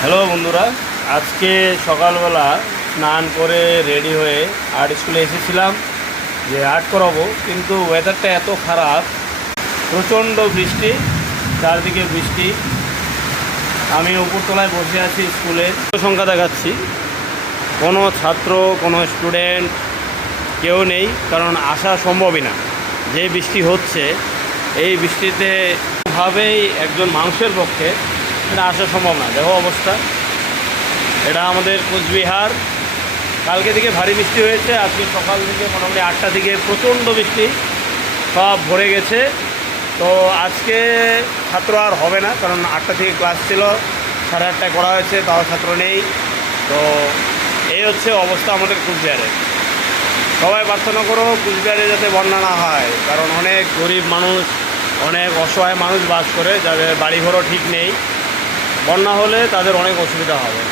Hello বন্ধুরা, আজকে সকালবেলা স্নান করে রেডি হয়ে আর্ট স্কুলে এসেছিলাম যে আর্ট করাবো, কিন্তু ওয়েদারটা এত খারাপ, প্রচণ্ড বৃষ্টি, চারদিকে বৃষ্টি। আমি উপরতলায় বসে আছি, স্কুলের সংখ্যা দেখাচ্ছি, কোনো ছাত্র কোনো স্টুডেন্ট কেউ নেই, কারণ আসা সম্ভবই না। যে বৃষ্টি হচ্ছে এই বৃষ্টিতে ভাবেই একজন মানুষের পক্ষে এটা আসা সম্ভব না। দেখো অবস্থা, এটা আমাদের কোচবিহার। কালকে থেকে ভারী বৃষ্টি হয়েছে, আজকে সকাল থেকে মোটামুটি 8টা থেকে প্রচণ্ড বৃষ্টি, সব ভরে গেছে। তো আজকে ছাত্র আর হবে না, কারণ 8টা থেকে ক্লাস ছিল, 8:30টায় করা হয়েছে, তাও ছাত্র নেই। তো এই হচ্ছে অবস্থা আমাদের কোচবিহারে। সবাই প্রার্থনা করো কোচবিহারে যাতে বন্যা না হয়, কারণ অনেক গরিব মানুষ, অনেক অসহায় মানুষ বাস করে, যাদের বাড়িঘরও ঠিক নেই। বন্যা হলে তাদের অনেক অসুবিধা হবে।